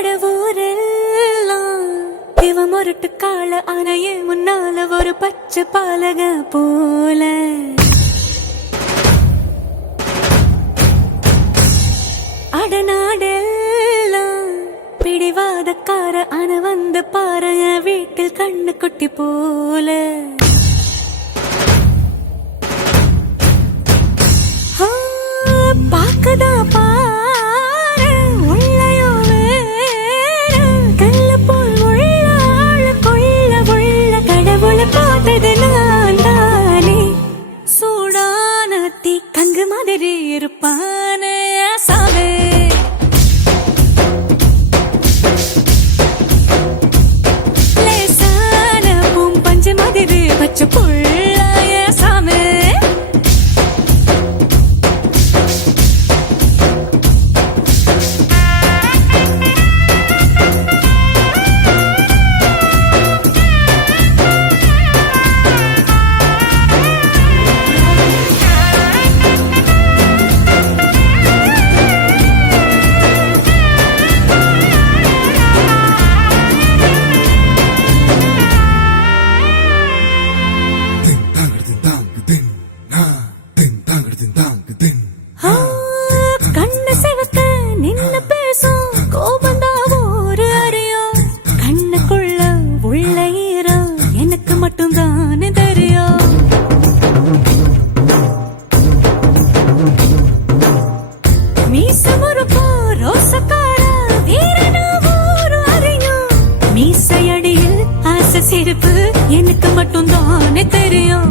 கடவுரெல்லாம் இவன் முரட்டு கால அணையே முன்னால ஒரு பச்சை பாலக போல அடநாடெல்லாம் பிடிவாதக்கார அண வந்து பாருங்க வீட்டில் கண்ணு குட்டி போல பாக்கதா பாரு உள்ளயோ வேறு கல்ல போல் உள்ள கொள்ள உள்ள கடவுளை பார்த்தது நான் தானே சூடான தீ கங்கு மாதிரி இருப்பானே சாவே லேசான பூம் பஞ்சு மாதிரி பச்சை புள்ளாய சாமே கண்ணு சிவக்க நின்னு பேசும் கோபந்தா ஒரு அறியும் கண்ணுக்குள்ள உள்ள ஈரம் எனக்கு மட்டும்தானே தெரியும் மீச முறுப்போ ரோசக்கார வீரனா ஒரு அறியும் மீசையடியில் ஆசை சிரிப்பு எனக்கு மட்டும்தானே தெரியும்